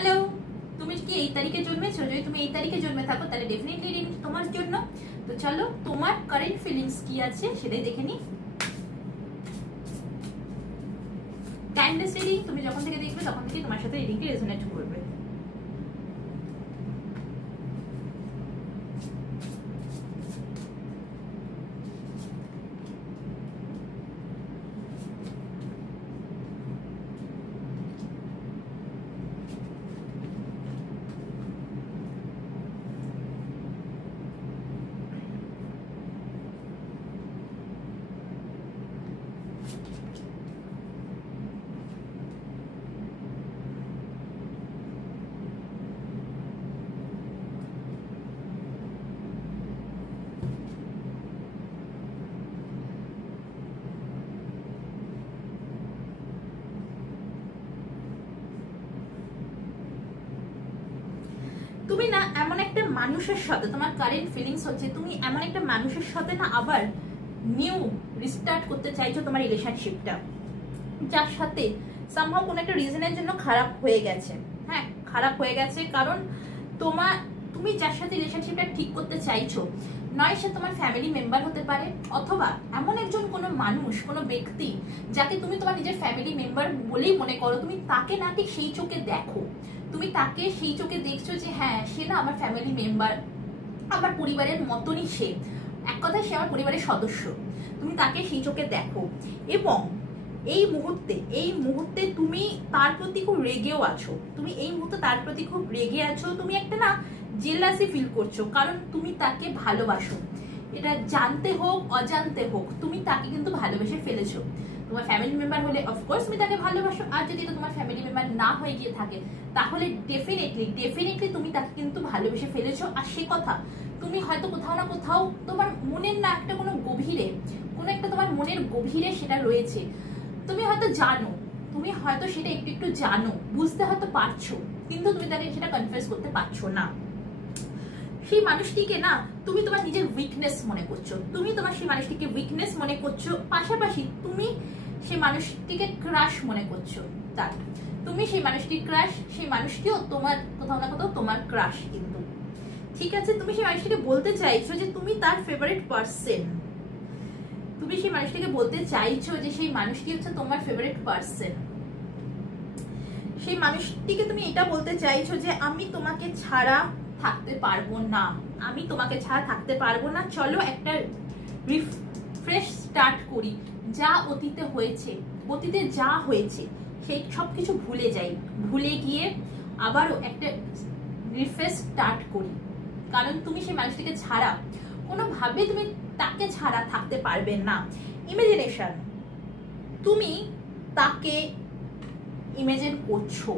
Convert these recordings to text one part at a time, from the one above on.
Hello, তুমি কি এই তারিখে জন্মেছো? যদি তুমি এই তারিখে জন্মে থাকো তাহলে ডেফিনেটলি রিডিং তোমার জন্য। তো চলো তোমার কারেন্ট ফিলিংস কি আছে সেটাই দেখে নি। টাইমলেস রিডিং, তুমি যখন থেকে দেখবে তখন থেকে তোমার সাথে রিডিংটি রেজোনেট করবে। তুমি না এমন একটা মানুষের সাথে, তোমার কারেন্ট ফিলিংস হচ্ছে তুমি এমন একটা মানুষের সাথে না আবার নিউ রিস্টার্ট করতে চাইছো তোমার রিলেশনশিপটা, যার সাথে সামহাও কোনো একটা রিজনের জন্য খারাপ হয়ে গেছে। হ্যাঁ, খারাপ হয়ে গেছে কারণ তুমি যার সাথে রিলেশনশিপটা ঠিক করতে চাইছো, নয় সে তোমার ফ্যামিলি মেম্বার হতে পারে, অথবা এমন একজন কোনো মানুষ, কোনো ব্যক্তি যাকে তুমি তোমার নিজের ফ্যামিলি মেম্বার বলেই মনে করো, তুমি তাকে না ঠিক সেই চোখে দেখো, তুমি তাকে সেই চোখে দেখছো যে হ্যাঁ সে না আমার ফ্যামিলি মেম্বার, আমার পরিবারের মতনই সে, এক কথায় সে আমার পরিবারের সদস্য। তুমি তাকে সেই চোখে দেখো এবং এই মুহূর্তে তুমি তার প্রতি খুব রেগেও আছো, তুমি এই মুহূর্তে তার প্রতি খুব রেগে আছো, তুমি একটা না জেলাসি ফিল করছো কারণ তুমি তাকে ভালোবাসো। এটা জানতে হোক অজান্তে হোক তুমি তাকে কিন্তু ভালোবেসে ফেলেছো। তোমার ফ্যামিলি মেম্বার হলে অফকোর্স তুমি তাকে ভালোবাসো, আর যদি এটা তোমার ফ্যামিলি মেম্বার না হয়ে গিয়ে থাকে তাহলে ডেফিনেটলি তুমি তাকে কিন্তু ভালোবেসে ফেলেছো। আর সে কথা তুমি হয়তো কোথাও না কোথাও তোমার মনের না একটা কোনো গভীরে, কোনো একটা তোমার মনের গভীরে সেটা রয়েছে, তুমি হয়তো জানো, তুমি হয়তো সেটা একটু জানো, বুঝতে হয়তো পারছো, কিন্তু তুমি তাকে সেটা কনফেস করতে পারছো না। সেই মানুষটিকে না তুমি তোমার নিজের উইকনেস মনে করছো, তুমি তোমার সেই মানুষটিকে উইকনেস মনে করছো, পাশাপাশি তুমি সেই মানুষটিকে ক্রাশ মনে করছো। তার তুমি সেই মানুষটির ক্রাশ, সেই মানুষটিও তোমার কোথাও না কোথাও তোমার ক্রাশ কিন্তু, ঠিক আছে? তুমি সেই মানুষটিকে বলতে চাইছো যে তুমি তার ফেভারিট পার্সন, তুমি সেই মানুষটিকে বলতে চাইছো যে সেই মানুষটি হচ্ছে তোমার ফেভারিট পার্সন। সেই মানুষটিকে তুমি এটা বলতে চাইছো যে আমি তোমাকে ছাড়া থাকতে পারবো না, আমি তোমাকে ছাড়া থাকতে পারবো না, চলো একটা রিফ্রেশ স্টার্ট করি, যা অতীতে হয়েছে, অতীতে যা হয়েছে সেই সবকিছু ভুলে যাই, ভুলে গিয়ে আবারও একটা রিফ্রেশ স্টার্ট করি। কারণ তুমি সেই মানুষটিকে ছাড়া কোনোভাবে তুমি তাকে ছাড়া থাকতে পারবে না। ইমাজিনেশন, তুমি তাকে ইমাজিন করছো,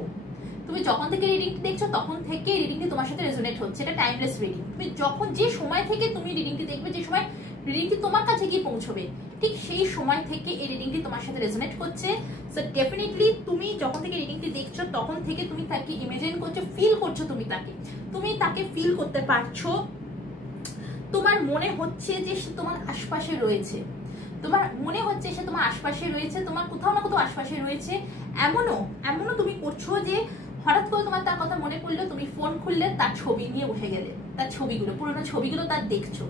তুমি যখন থেকে রিডিংটি দেখছো তখন থেকে রিডিংটি তোমার সাথে রেজোনেট হচ্ছে। এটা টাইমলেস রিডিং, তুমি যখন যে সময় থেকে তুমি রিডিংটি দেখবে, যে সময় রিডিংটি তোমার কাছে গিয়ে পৌঁছবে, ঠিক সেই সময় থেকে এই রিডিংটি তোমার সাথে রেজোনেট করছে। সো ডেফিনেটলি তুমি যখন থেকে রিডিংটি দেখছো তখন থেকে তুমি তাকে ইমাজিন করছো, ফিল করছো, তুমি তাকে ফিল করতে পারছো। তোমার মনে হচ্ছে যে সে তোমার আশপাশে রয়েছে, তোমার মনে হচ্ছে সে তোমার আশপাশে রয়েছে, তোমার কোথাও না কোথাও আশপাশে রয়েছে। এমনও তুমি করছো যে হঠাৎ করে তোমার তার কথা মনে পড়লো, তুমি ফোন খুললে তার ছবি নিয়ে বসে গেলে, তার ছবিগুলো, পুরোনো ছবিগুলো তার দেখছো,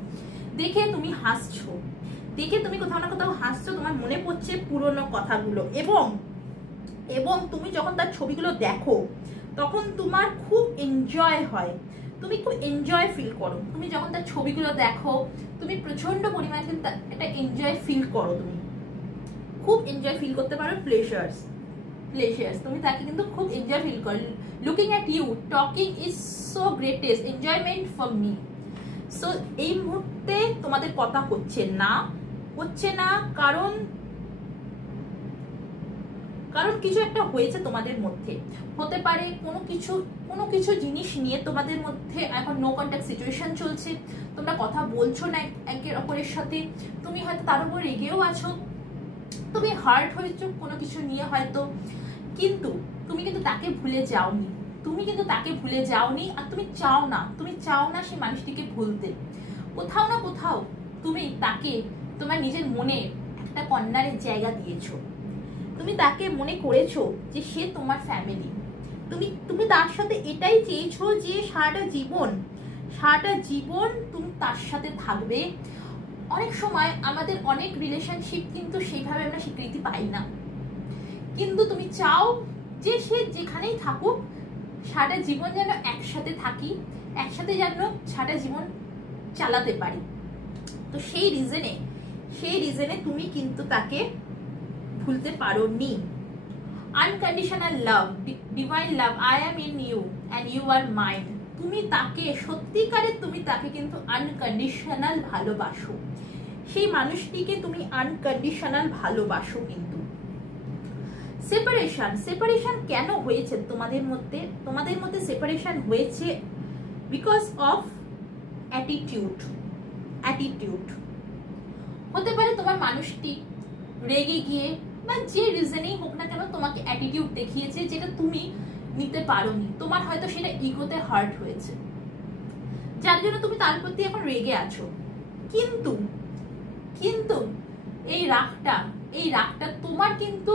দেখে তুমি হাসছো, তুমি কোথাও না কোথাও হাসছো, তোমার মনে পড়ছে পুরোনো কথাগুলো। এবং তুমি যখন তার ছবিগুলো দেখো তখন তোমার খুব এনজয় হয়, তুমি খুব এনজয় ফিল করো। তুমি যখন তার ছবিগুলো দেখো তুমি প্রচন্ড পরিমাণে কিন্তু একটা এনজয় ফিল করো, তুমি খুব এনজয় ফিল করতে পারো। প্লেজার্স, তুমি তাকে কিন্তু খুব এনজয় ফিল করো। Looking at you, talking is so greatest enjoyment for me. So এই মুহূর্তে তোমাদের কথা হচ্ছে না কারণ কিছু একটা হয়েছে তোমাদের মধ্যে, হতে পারে কোনো কিছু জিনিস নিয়ে তোমাদের মধ্যে এখন নো কন্ট্যাক্ট সিচুয়েশন চলছে, তোমরা কথা বলছো না একে অপরের সাথে, তুমি হয়তো তার উপর রেগেও আছো, তুমি হার্ট হয়েছো কোনো কিছু নিয়ে হয়তো, কিন্তু তুমি কিন্তু তাকে ভুলে যাওনি, আর তুমি চাও না সেই মানুষটিকে ভুলতে। কোথাও না কোথাও তুমি তাকে তোমার নিজের মনে একটা কর্নারের জায়গা দিয়েছো, তুমি তাকে মনে করেছো যে সে তোমার ফ্যামিলি, তুমি তার সাথে এটাই চেয়েছো যে সারাটা জীবন তুমি তার সাথে থাকবে। অনেক সময় আমাদের অনেক রিলেশনশিপ কিন্তু সেইভাবে আমরা স্বীকৃতি পাই না, কিন্তু তুমি চাও যে সে যেখানেই থাকুক সারাটা জীবন যেন একসাথে থাকি, একসাথে যেন সারাটা জীবন চালাতে পারি। তো সেই রিজনে তুমি কিন্তু তাকে ভুলতে পারোনি। Unconditional love, divine love, I am in you and you are mine. তুমি তাকে সত্যিকারে কিন্তু আনকন্ডিশনাল ভালোবাসো, সেই মানুষটিকে তুমি আনকন্ডিশনাল ভালোবাসো। কিন্তু সেপারেশন কেন হয়েছে তোমাদের মধ্যে সেপারেশন হয়েছে বিকজ অফ অ্যাটিটিউড। হতে পারে তোমার মানুষটি রেগে গিয়ে বা যে রিজনেই হোক না কেন তোমাকে অ্যাটিটিউড দেখিয়েছে যেটা তুমি নিতে পারোনি, তোমার হয়তো সেটা ইগোতে হার্ট হয়েছে, যার জন্য তুমি তার প্রতি এখন রেগে আছো। কিন্তু এই রাগটা তোমার কিন্তু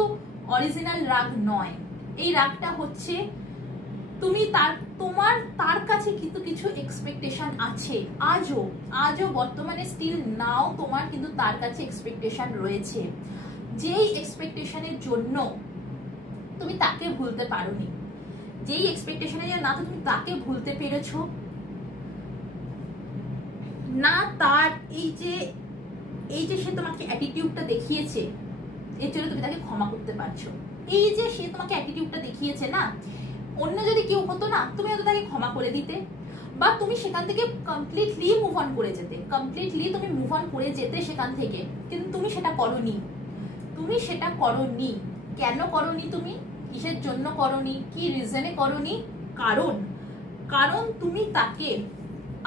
অরিজিনাল রাগ নয়। এই রাগটা হচ্ছে তুমি তার কাছে কিন্তু কিছু এক্সপেকটেশন আছে, আজও বর্তমানে স্টিল নাও তোমার কিন্তু তার কাছে এক্সপেকটেশন রয়েছে, যেই এক্সপেকটেশনের জন্য তুমি তাকে ভুলতে পারোনি, যেই এক্সপেকটেশনের জন্য না তো তুমি তাকে ভুলতে পেরেছো না, তার এই যে সে তোমাকে অ্যাটিটিউডটা দেখিয়েছে এর জন্য তুমি তাকে ক্ষমা করতে পারছো। এই যে সে তোমাকে অ্যাটিটিউডটা দেখিয়েছে না, অন্য যদি কেউ হতো না তুমি হয়তো তাকে ক্ষমা করে দিতে, বা তুমি সেখান থেকে কমপ্লিটলি মুভ অন করে যেতে সেখান থেকে, কিন্তু তুমি সেটা করোনি। কেন করোনি? তুমি কিসের জন্য করোনি? কি রিজনে করোনি? কারণ তুমি তাকে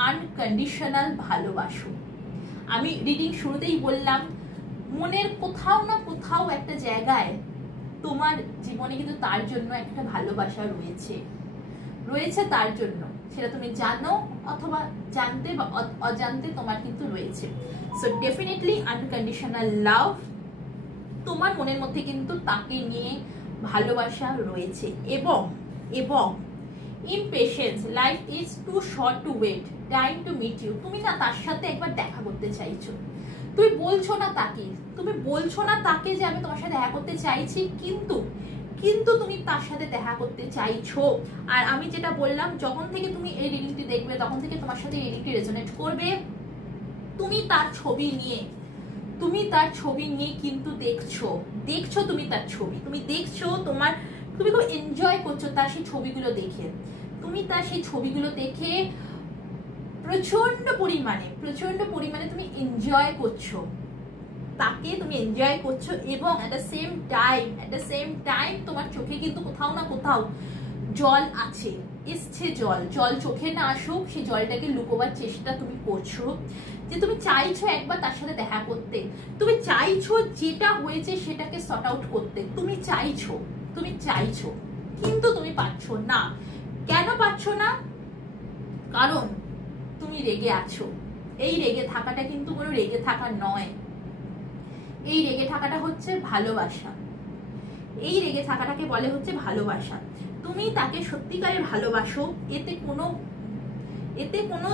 আনকন্ডিশনাল ভালোবাসো। আমি রিডিং শুরুতেই বললাম, মনের কোথাও না কোথাও একটা জায়গায় তোমার জীবনে কিন্তু তার জন্য একটা ভালোবাসা রয়েছে তার জন্য, সেটা তুমি জানো অথবা জানতে বা অজান্তে তোমার কিন্তু রয়েছে। সো ডেফিনেটলি আনকন্ডিশনাল লাভ, তোমার মনের মধ্যে কিন্তু তাকে নিয়ে ভালোবাসা রয়েছে। এবং impatience, life is too short to wait, time to meet you. তুমি না তার সাথে একবার দেখা করতে চাইছো, তুমি বলছো না তাকে যে আমি তোমার সাথে দেখা করতে চাইছি, কিন্তু তুমি তার সাথে দেখা করতে চাইছো। আর আমি যেটা বললাম, যখন থেকে তুমি এই রিডিংটি দেখবে তখন থেকে তোমার সাথে এই রিডিংটি রেজোনেট করবে। তুমি তার ছবি নিয়ে কিন্তু দেখছো তুমি তার ছবি, তুমি দেখছো, তুমি খুব এনজয় করছো তার সেই ছবিগুলো দেখে, তুমি তার সেই ছবিগুলো দেখে প্রচন্ড পরিমাণে তুমি এনজয় করছো, তাকে তুমি এনজয় করছো। এবং এট দ্য সেম টাইম তোমার চোখে কিন্তু কোথাও না কোথাও জল আছে, এসছে জল চোখে না আসুক, সেই জলটাকে লুকোবার চেষ্টা তুমি করছো, যে তুমি চাইছো একবার তার সাথে দেখা করতে, তুমি চাইছো যেটা হয়েছে সেটাকে সর্ট আউট করতে, তুমি চাইছো কিন্তু তুমি পারছো না। কেন পারছো না? কারণ তুমি রেগে আছো। এই রেগে থাকাটা কিন্তু কোনো রেগে থাকা নয়, এই রেগে থাকাটা হচ্ছে ভালোবাসা, এই রেগে থাকাটাকে বলে হচ্ছে ভালোবাসা। তুমি তাকে সত্যিকারে ভালোবাসো, এতে কোনো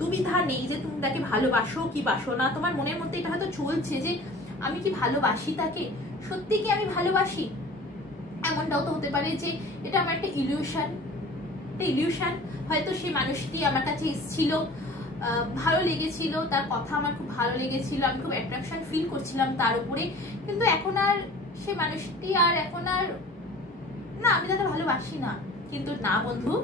দুবিধা নেই যে তুমি তাকে ভালোবাসো কি বাসো না। তোমার মনের মধ্যে এটা হয়তো চলছে যে আমি কি ভালোবাসি তাকে, সত্যি কি আমি ভালোবাসি? এমনটাও তো হতে পারে যে এটা আমার একটা ইলিউশন, হয়তো সেই মানুষটি আমার কাছে এসেছিল, ভালো লেগেছিল, তার কথা আমার খুব ভালো লেগেছিল, আমি খুব অ্যাট্রাকশন ফিল করছিলাম তার উপরে, কিন্তু এখন আর সে মানুষটি এখন আর না, আমি তাকে ভালোবাসি না। কিন্তু না বন্ধু,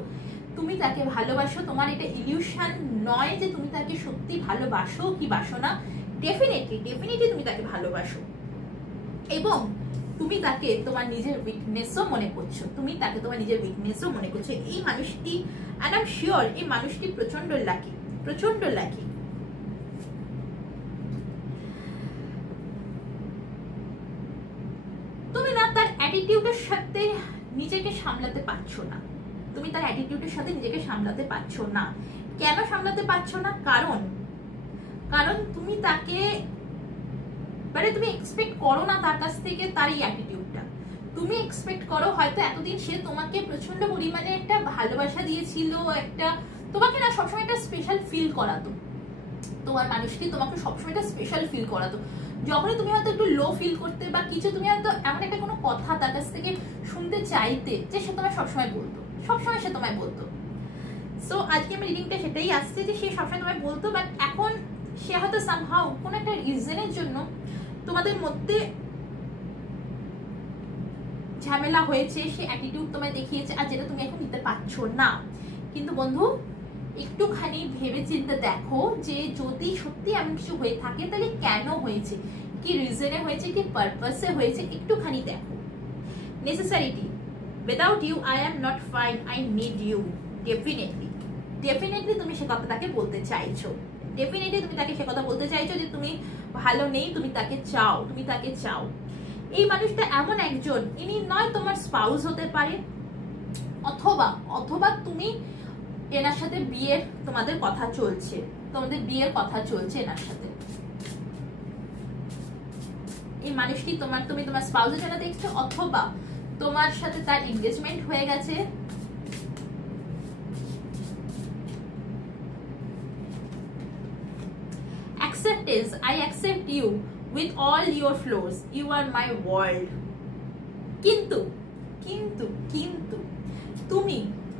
তুমি তাকে ভালোবাসো, তোমার এটা ইলিউশন নয় যে তুমি তাকে সত্যি ভালোবাসো কি বাসো না। ডেফিনেটলি তুমি তাকে ভালোবাসো, এবং তুমি তাকে তোমার নিজের উইকনেসও মনে করছো, এই মানুষটি, and I'm sure এই মানুষটি প্রচন্ড লাকি। তুমি না তার অ্যাটিটিউডের সাথে নিজেকে সামলাতে পারছো না, কেন সামলাতে পারছো না? কারণ তুমি তাকে, তুমি এক্সপেক্ট করো না তার কাছ থেকে তার এই অ্যাটিটিউডটা, তুমি এক্সপেক্ট করো হয়তো এতদিন সে তোমাকে প্রচন্ড পরিমাণে একটা ভালোবাসা দিয়েছিল, একটা তোমাকে না সবসময় একটা স্পেশাল ফিল করাতো, তোমার মানুষটি তোমাকে সবসময় একটা স্পেশাল ফিল করাতো। যখনই তুমি হয়তো একটু লো ফিল করতে বা কিছু, তুমি হয়তো এমন একটা কোনো কথা তার কাছ থেকে শুনতে চাইতে, যে সে তোমায় সবসময় বলতো, সবসময় সে তোমায় বলতো। সো আজকে আমি রিডিংটা সেটাই আসছে যে সে সবসময় তোমায় বলতো, বাট এখন সে হয়তো সামহাউ কোনো একটা রিজনের জন্য তোমাদের মধ্যে ঝামেলা হয়েছে, সে অ্যাটিটিউড তোমায় দেখিয়েছে, আর যেটা তুমি এখন নিতে পারছো না। কিন্তু বন্ধু একটুখানি ভেবে চিন্তে দেখো যে যদি সত্যি এমন কিছু হয়ে থাকে তাহলে কেন হয়েছে, কি রিজনে হয়েছে, কি পারপাসে হয়েছে, একটুখানি দেখো। Necessity, without you I am not fine, I need you. Definitely definitely তুমি সে কথাটাকে বলতে চাইছো, ডেফিনেটলি তুমি তাকে সে কথা বলতে চাইছো যে তুমি ভালো নেই, তুমি তাকে চাও, তুমি তাকে চাও। এই মানুষটা এমন একজন, ইনি নয় তোমার স্পাউস হতে পারে, অথবা অথবা তুমি এনার সাথে বিয়ের তোমাদের কথা চলছে, তোমাদের বিয়ের কথা চলছে এনার সাথে। এই মানুষটি তোমার, তুমি তোমার স্পাউসের জন্য দেখছো, অথবা তোমার সাথে তার এনগেজমেন্ট হয়ে গেছে। Acceptance, I accept you with all your flaws, you are my world. কিন্তু কিন্তু কিন্তু তুমি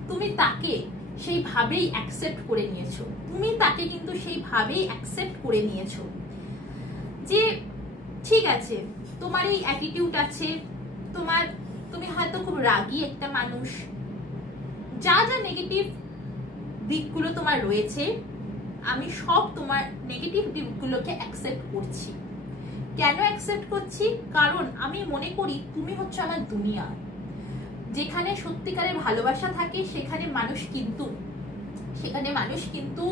তুমি তাকে সেইভাবেই অ্যাকসেপ্ট করে নিয়েছো, তুমি তাকে কিন্তু সেইভাবেই অ্যাকসেপ্ট করে নিয়েছো যে ঠিক আছে তোমার এই অ্যাটিটিউড আছে, তুমি হয়তো খুব রাগী একটা মানুষ, যা যা নেগেটিভ দিকগুলো তোমার রয়েছে আমি সব তোমার নেগেটিভ দিকগুলোকে অ্যাকসেপ্ট করছি। কেন অ্যাকসেপ্ট করছি? কারণ আমি মনে করি তুমি হচ্ছে আমার দুনিয়া। যেখানে সত্যিকারের ভালোবাসা থাকে সেখানে মানুষ কিন্তু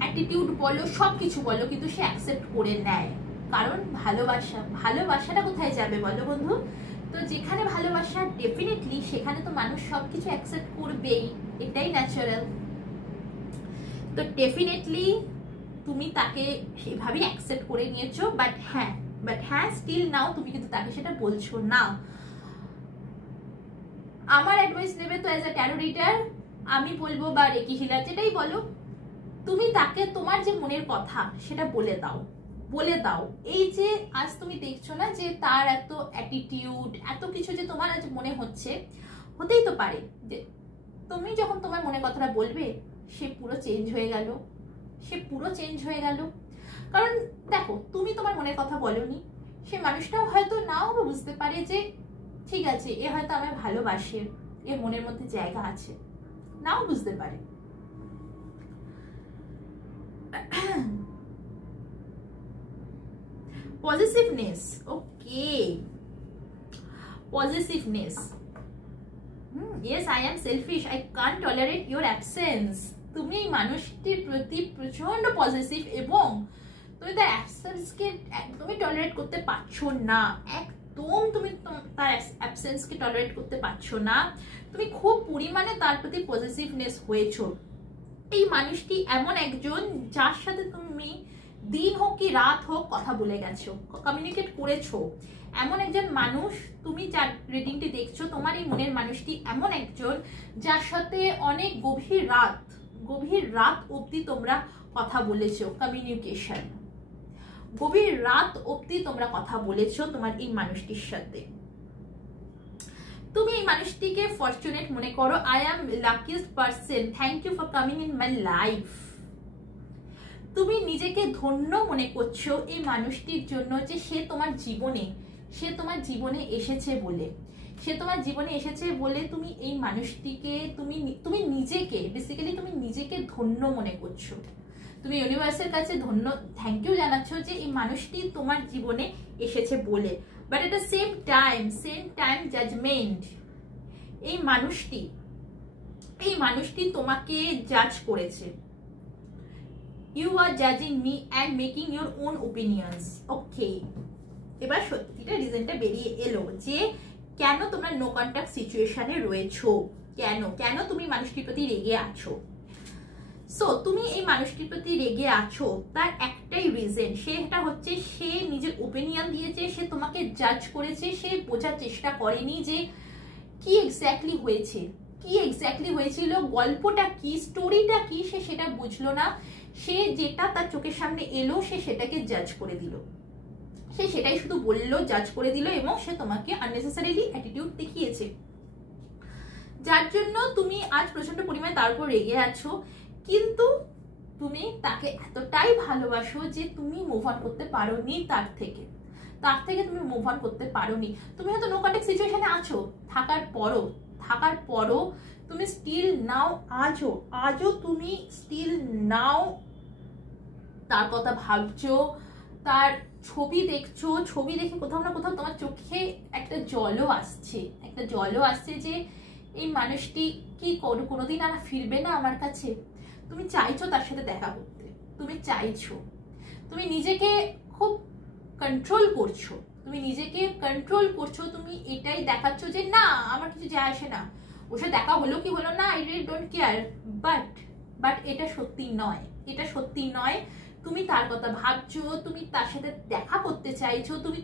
অ্যাটিটিউড বলো, সবকিছু বলো, কিন্তু সে অ্যাকসেপ্ট করে নেয়। কারণ ভালোবাসাটা কোথায় যাবে বলো বন্ধু? তো যেখানে ভালোবাসা ডেফিনেটলি সেখানে তো মানুষ সবকিছু অ্যাকসেপ্ট করবেই, এটাই ন্যাচারাল। তো ডেফিনেটলি তুমি তাকে সেভাবেই অ্যাকসেপ্ট করে নিয়েছো, বাট হ্যাঁ স্টিল নাও তুমি কিন্তু তাকে সেটা বলছো না। আমার অ্যাডভাইস নেবে তো অ্যাজ আ ট্যারো রিডার আমি বলবো, বা রেকি হিলার যেটাই বলো, তুমি তাকে তোমার যে মনের কথা সেটা বলে দাও। এই যে আজ তুমি দেখছো না যে তার এত অ্যাটিটিউড, এত কিছু যে তোমার আজ মনে হচ্ছে, হতেই তো পারে যে তুমি যখন তোমার মনের কথাটা বলবে সে পুরো চেঞ্জ হয়ে গেল। কারণ দেখো তুমি তোমার মনের কথা বলোনি, সে মানুষটাও হয়তো নাও বুঝতে পারে যে ঠিক আছে এ হয়তো আমায় ভালোবাসে, এর মনের মধ্যে জায়গা আছে, নাও বুঝতে পারে। Positiveness, okay, positiveness. Yes, I am selfish. I can't tolerate your absence. তুমি এই মানুষটির প্রতি প্রচন্ড পজিটিভ এবং তুমি তার অ্যাবসেন্সকে একদমই টলারেট করতে পারছো না, একদম তুমি তার অ্যাবসেন্সকে টলারেট করতে পারছো না। তুমি খুব পরিমাণে তার প্রতি পজিটিভনেস হয়েছো। এই মানুষটি এমন একজন যার সাথে তুমি দিন হোক কি রাত হোক কথা বলে গেছো, কমিউনিকেট করেছো। এমন একজন মানুষ, তুমি যার রিডিংটি দেখছো, তোমার এই মনের মানুষটি এমন একজন যার সাথে অনেক গভীর রাত অবধি তোমরা কথা বলেছো, কমিউনিকেশন, গভীর রাত অবধি তোমরা কথা বলেছো তোমার এই মানুষটির সাথে। তুমি এই মানুষটিকে ফরচুনেট মনে করো। I am luckiest person, thank you for coming in my life. তুমি নিজেকে ধন্য মনে করছো এই মানুষটির জন্য যে সে তোমার জীবনে এসেছে বলে তুমি এই মানুষটিকে তুমি নিজেকে বেসিক্যালি তুমি নিজেকে ধন্য মনে করছো। তুমি ইউনিভার্সের কাছে থ্যাংক ইউ জানাচ্ছ যে এই মানুষটি তোমার জীবনে এসেছে বলে। But at the same time judgement, এই মানুষটি তোমাকে জাজ করেছে। You are judging me and making your own opinions. Okay. এবার সত্যিটা রিজনটা বেরিয়ে এলো যে কেন তোমরা নো কন্ট্যাক্ট সিচুয়েশনে রয়েছো, কেন তুমি মানুষটির প্রতি রেগে আছো। সো তুমি এই মানুষটির প্রতি রেগে আছো, তার একটাই রিজন, সেটা হচ্ছে সে নিজের ওপিনিয়ন দিয়েছে, সে তোমাকে জাজ করেছে, সে বোঝার চেষ্টা করেনি যে কি এক্স্যাক্টলি হয়েছে, কি এক্স্যাক্টলি হয়েছিল, গল্পটা কি, স্টোরিটা কি, সে সেটা বুঝলো না। সে যেটা তার চোখের সামনে এলো সে সেটাকে জাজ করে দিল, সে সেটাই শুধু বললো, জাজ করে দিল, এবং সে তোমাকে আননেসেসারিলি অ্যাটিটিউড দেখিয়েছে, যার জন্য তুমি আজ প্রচন্ড পরিমাণে তার উপর রেগে আছো। কিন্তু তুমি তাকে এতটাই ভালোবাসো যে তুমি মুভ অন করতে পারোনি তার থেকে তুমি মুভ অন করতে পারোনি। তুমি হয়তো নো কন্ট্যাক্ট সিচুয়েশনে আছো, থাকার পরও তুমি স্টিল নাও, আজও তুমি স্টিল নাও তার কথা ভাবছো, তার ছবি দেখছো, ছবি দেখে কোথাও না কোথাও তোমার চোখে একটা জলও আসছে যে এই মানুষটি কি কোনোদিন আর ফিরবে না আমার কাছে। তুমি চাইছো তার সাথে দেখা করতে, তুমি চাইছো, তুমি নিজেকে খুব কন্ট্রোল করছো, তুমি এটাই দেখাচ্ছ যে না আমার কিছু যায় আসে না, ওর সাথে দেখা হলো কি হলো না, I really don't care. But এটা সত্যি নয়। তুমি তার কথা ভাবছো, তুমি তার সাথে দেখা করতে চাইছো, তুমি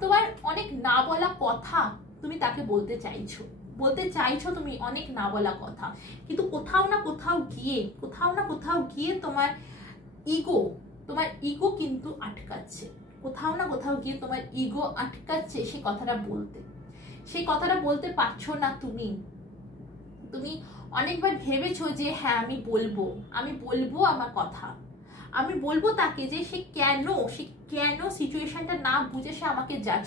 তোমার অনেক না বলা কথা তুমি তাকে বলতে চাইছো, তুমি অনেক না বলা কথা, কিন্তু কোথাও না কোথাও গিয়ে তোমার ইগো কিন্তু আটকাচ্ছে, সেই কথাটা বলতে পারছো না। তুমি অনেকবার ভেবেছো যে হ্যাঁ আমি বলবো আমার কথা, আমি বলবো তাকে যে সে কেন সিচুয়েশনটা না বুঝে সে আমাকে জাজ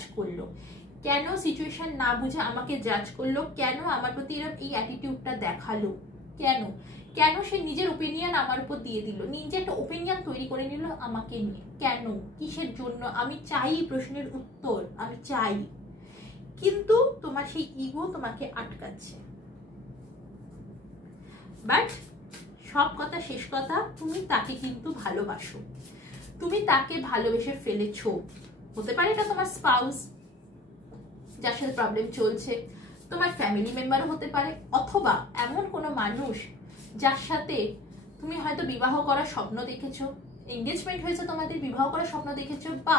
করলো, কেন আমার প্রতি এরকম এই অ্যাটিটিউডটা দেখালো, কেন সে নিজের ওপিনিয়ন আমার উপর দিয়ে দিল, নিজে একটা ওপিনিয়ন তৈরি করে নিল আমাকে নিয়ে, কেন, কিসের জন্য? আমি চাই প্রশ্নের উত্তর, আমি চাই, কিন্তু তোমার সেই ইগো তোমাকে আটকাচ্ছে। বাট সব কথা শেষ কথা, তুমি তাকে কিন্তু ভালোবাসো, তুমি তাকে ভালোবেসে ফেলেছো। হতে পারে এটা তোমার স্পাউস যার সাথে প্রবলেম চলছে, তোমার ফ্যামিলি মেম্বারও হতে পারে, অথবা এমন কোনো মানুষ যার সাথে তুমি হয়তো বিবাহ করার স্বপ্ন দেখেছো, এঙ্গেজমেন্ট হয়েছে তোমাদের, বিবাহ করার স্বপ্ন দেখেছো, বা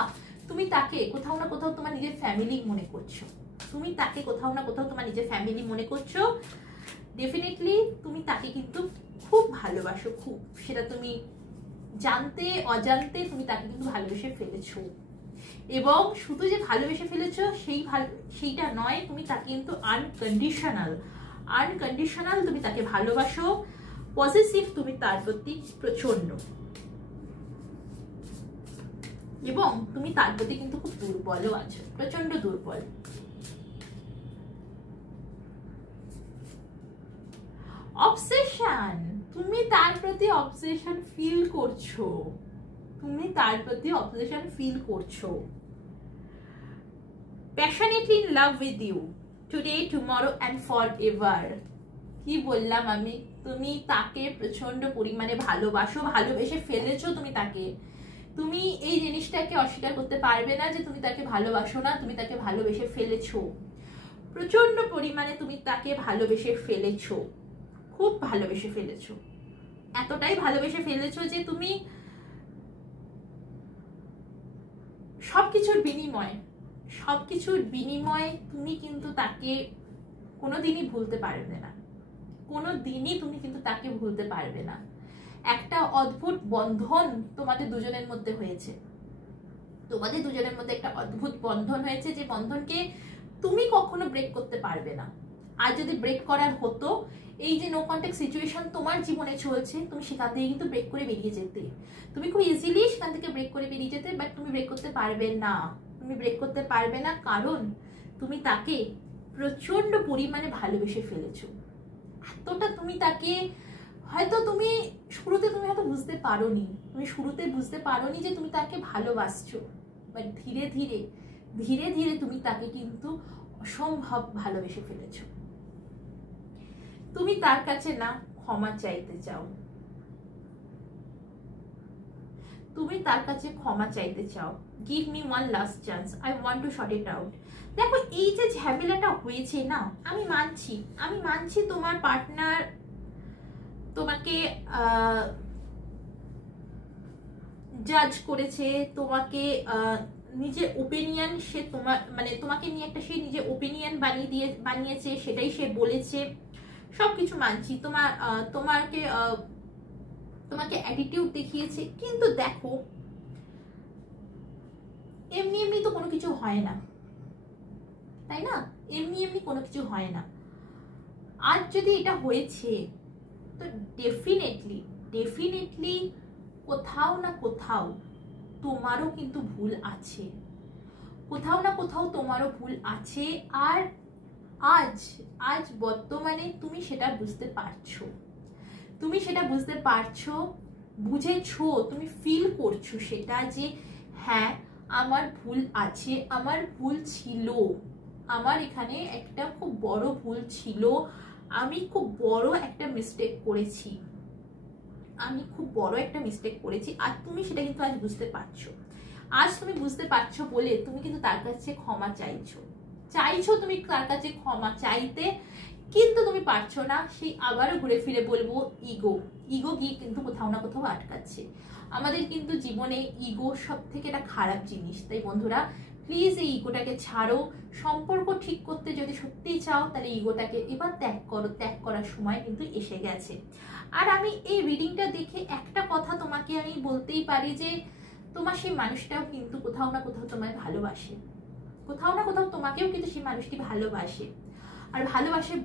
তুমি তাকে কোথাও না কোথাও তোমার নিজের ফ্যামিলি মনে করছো, ডেফিনেটলি তুমি তাকে কিন্তু খুব ভালোবাসো, খুব, সেটা তুমি জানতে অজান্তে তুমি তাকে কিন্তু ভালোবেসে ফেলেছো। এবং শুধু যে ভালোবেসে ফেলেছো সেইটা নয়, তুমি তাকে কিন্তু আনকন্ডিশনাল তুমি তাকে ভালোবাসো, পজিটিভ তুমি তার প্রতি প্রচন্ড, এবং তুমি তার প্রতি কিন্তু খুব দুর্বলও আছো, প্রচন্ড দুর্বল। অবসেশন, তুমি তার প্রতি অবসেশন ফিল করছো, passionately in love with you today, tomorrow and forever। কি বললাম আমি? তুমি তাকে প্রচন্ড পরিমাণে ভালোবেসে ফেলেছো তুমি এই জিনিসটাকে অস্বীকার করতে পারবে না যে তুমি তাকে ভালোবাসো না, তুমি তাকে ভালোবেসে ফেলেছো, প্রচন্ড পরিমাণে তুমি তাকে ভালোবেসে ফেলেছো, খুব ভালোবেসে ফেলেছো, এতটাই ভালোবেসে ফেলেছো যে তুমি সবকিছুর বিনিময়ে তুমি কিন্তু তাকে কোনোদিনই ভুলতে পারবে না, একটা অদ্ভুত বন্ধন তোমাদের দুজনের মধ্যে হয়েছে, একটা অদ্ভুত বন্ধন হয়েছে, যে বন্ধনকে তুমি কখনো ব্রেক করতে পারবে না। আর যদি ব্রেক করার হতো, এই যে নো কন্ট্যাক্ট সিচুয়েশন তোমার জীবনে চলছে, তুমি সেখান থেকে কিন্তু ব্রেক করে বেরিয়ে যেতে, তুমি খুব ইজিলি সেখান থেকে ব্রেক করে বেরিয়ে যেতে, বাট তুমি ব্রেক করতে পারবে না, কারণ তুমি তাকে প্রচন্ড পরিমাণে ভালোবেসে ফেলেছো, এতটা তুমি তাকে, হয়তো তুমি শুরুতে হয়তো বুঝতে পারোনি যে তুমি তাকে ভালোবাসছো, বাট ধীরে ধীরে তুমি তাকে কিন্তু অসম্ভব ভালোবেসে ফেলেছো। তুমি তার কাছে না ক্ষমা চাইতে চাও, give me one last chance, I want to short it out. দেখো, এই যে ঝামেলাটা হয়েছে না, আমি মানছি তোমার পার্টনার তোমাকে জাজ করেছে, তোমাকে নিজের ওপিনিয়ন সে তোমার মানে তোমাকে নিয়ে একটা সে নিজের ওপিনিয়ন বানিয়েছে, সেটাই সে বলেছে, সবকিছু মানছি। তোমাকে অ্যাটিটিউড দেখিয়েছে, কিন্তু দেখো এমনি এমনি তো কোনো কিছু হয় না, তাই না? এমনি এমনি কোনো কিছু হয় না। আজ যদি এটা হয়েছে তো ডেফিনেটলি কোথাও না কোথাও তোমারও কিন্তু ভুল আছে, কোথাও না কোথাও তোমারও ভুল আছে। আর আজ বর্তমানে তুমি সেটা বুঝতে পারছো, বুঝেছো, তুমি ফিল করছো সেটা যে হ্যাঁ আমার ভুল আছে, আমার ভুল ছিল, আমার এখানে একটা খুব বড় ভুল ছিল, আমি খুব বড় একটা মিস্টেক করেছি, আর তুমি সেটা কিন্তু আজ বুঝতে পারছো। আজ তুমি বুঝতে পারছো বলে তুমি কিন্তু তার কাছে ক্ষমা চাইছো, তুমি তার কাছে ক্ষমা চাইতে, কিন্তু তুমি পারছো না। সেই আবারও ঘুরে ফিরে বলবো ইগো গিয়ে কিন্তু কোথাও না কোথাও আটকাচ্ছে। আমাদের কিন্তু জীবনে ইগো সব থেকে একটা খারাপ জিনিস। তাই বন্ধুরা প্লিজ এই ইগোটাকে ছাড়ো। সম্পর্ক ঠিক করতে যদি সত্যিই চাও তাহলে ইগোটাকে এবার ত্যাগ করো, ত্যাগ করার সময় কিন্তু এসে গেছে। আর আমি এই রিডিংটা দেখে একটা কথা তোমাকে আমি বলতেই পারি যে তোমার সেই মানুষটাও কিন্তু কোথাও না কোথাও তোমায় ভালোবাসে, কোথাও না কোথাও তোমাকেও কিন্তু সেই মানুষটি ভালোবাসে। আর ভালোবাসে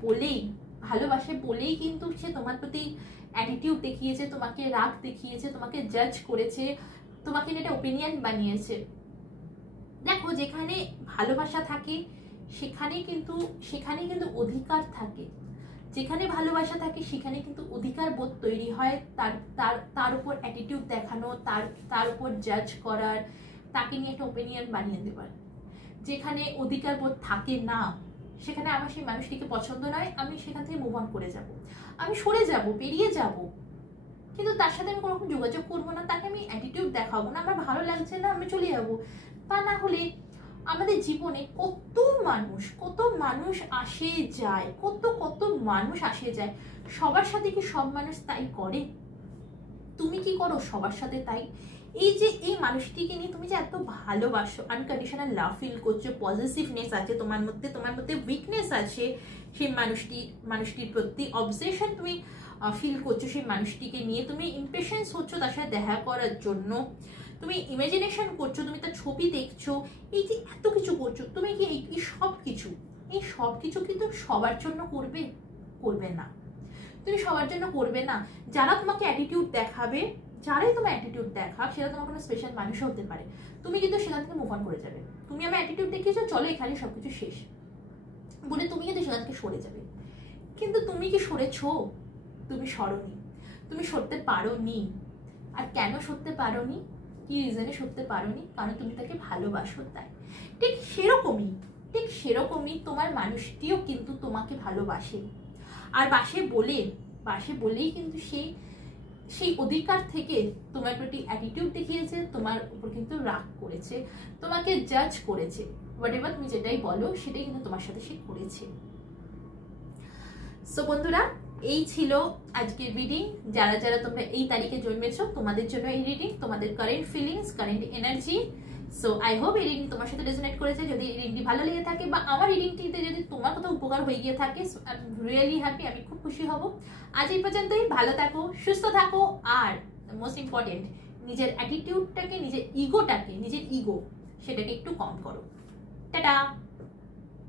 বলেই কিন্তু সে তোমার প্রতি অ্যাটিটিউড দেখিয়েছে, তোমাকে রাগ দেখিয়েছে, তোমাকে জাজ করেছে, তোমাকে একটা ওপিনিয়ন বানিয়েছে। দেখো যেখানে ভালোবাসা থাকে সেখানে কিন্তু অধিকার থাকে, যেখানে ভালোবাসা থাকে সেখানে কিন্তু অধিকার বোধ তৈরি হয়, তার উপর অ্যাটিটিউড দেখানো, তার উপর জাজ করার, তাকে নিয়ে একটা ওপিনিয়ন বানিয়ে দেবার। যেখানে অধিকার বোধ থাকে না সেখানে আমার সেই মানুষটিকে পছন্দ নয়, আমি সেখান থেকে মুভ অন করে যাব, আমি সরে যাব, বেরিয়ে যাব, কিন্তু তার সাথে আমি কোনো রকম যোগাযোগ করবো না, তাকে আমি অ্যাটিটিউড দেখাবো না, আমার ভালো লাগছে না আমি চলে যাব। তা না হলে আমাদের জীবনে কত মানুষ আসে যায়, কত মানুষ আসে যায়, সবার সাথে কি সব মানুষ তাই করে? তুমি কি করো সবার সাথে তাই? এই যে এই মানুষটিকে নিয়ে তুমি যে এত ভালোবাসো, আনকন্ডিশনাল লাভ ফিল করছো, পজিটিভনেস আছে তোমার মধ্যে উইকনেস আছে সেই মানুষটির প্রতি, অবসেশন তুমি ফিল করছো সেই মানুষটিকে নিয়ে, তুমি ইমপ্রেশনস হচ্ছো তার সাথে দেখা করার জন্য, তুমি ইমাজিনেশন করছো, তুমি তার ছবি দেখছো, এই যে এত কিছু করছো, তুমি কি এই সব কিছু কিন্তু সবার জন্য করবে না, তুমি সবার জন্য করবে না। যারা তোমাকে অ্যাটিটিউড দেখাবে, যারাই তোমার অ্যাটিটিউড দেখাক, সেটা তোমার কোনো স্পেশাল মানুষও হতে পারে, তুমি কিন্তু সেখান থেকে মুভ অন করে যাবে। তুমি আমার অ্যাটিটিউড দেখিয়েছো, চলো এখানে সবকিছু শেষ বলে তুমি কিন্তু সেখান থেকে সরে যাবে। কিন্তু তুমি কি সরেছো? তুমি সরোনি, তুমি সরতে পারোনি। আর কেন সরতে পারোনি, কি রিজনে সরতে পারোনি? কারণ তুমি তাকে ভালোবাসো তাই। ঠিক সেরকমই তোমার মানুষটিও কিন্তু তোমাকে ভালোবাসে, আর বাসে বলেই কিন্তু সেই অধিকার থেকে তোমার প্রতি অ্যাটিটিউড দেখিয়েছে, তোমার উপর কিন্তু রাগ করেছে, তোমাকে জাজ করেছে, হোয়াটএভার তুমি যেটাই বলো সেটাই কিন্তু তোমার সাথে সে করেছে। সো বন্ধুরা এই ছিল আজকের রিডিং। যারা তোমরা এই তারিখে জন্মেছো তোমাদের জন্য এই রিডিং, তোমাদের current feelings, current energy. So I hope এই রিডিং তোমার সাথে রেজোনেট করেছে। যদি এই রিডিংটি ভালো লেগে থাকে বা আমার রিডিংটিতে যদি তোমার কোথাও উপকার হয়ে গিয়ে থাকে, আই এম রিয়েলি হ্যাপি, আমি খুব খুশি হব। আজ এই পর্যন্তই, ভালো থাকো, সুস্থ থাকো, আর মোস্ট ইম্পর্টেন্ট নিজের অ্যাটিটিউডটাকে, নিজের ইগো সেটাকে একটু কম করো। টাটা।